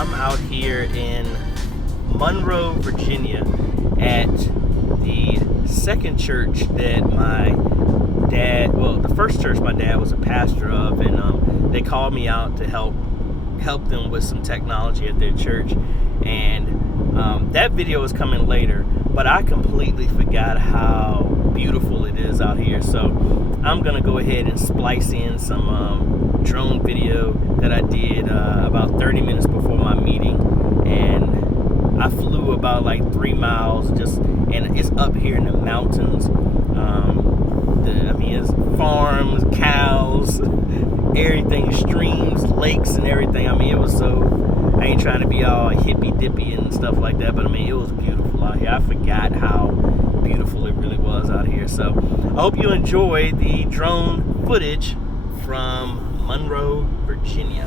I'm out here in Monroe, Virginia at the second church that my dad, the first church my dad was a pastor of, and they called me out to help them with some technology at their church. And that video is coming later, but I completely forgot how beautiful it is out here. So I'm gonna go ahead and splice in some drone video that I did about 30 minutes before my meeting, and I flew about like 3 miles and it's up here in the mountains. It's farms, cows, everything, streams, lakes, and everything. It was so, I ain't trying to be all hippy dippy and stuff like that, but it was beautiful out here. I forgot how beautiful it really was out here. So I hope you enjoy the drone footage from Monroe, Virginia.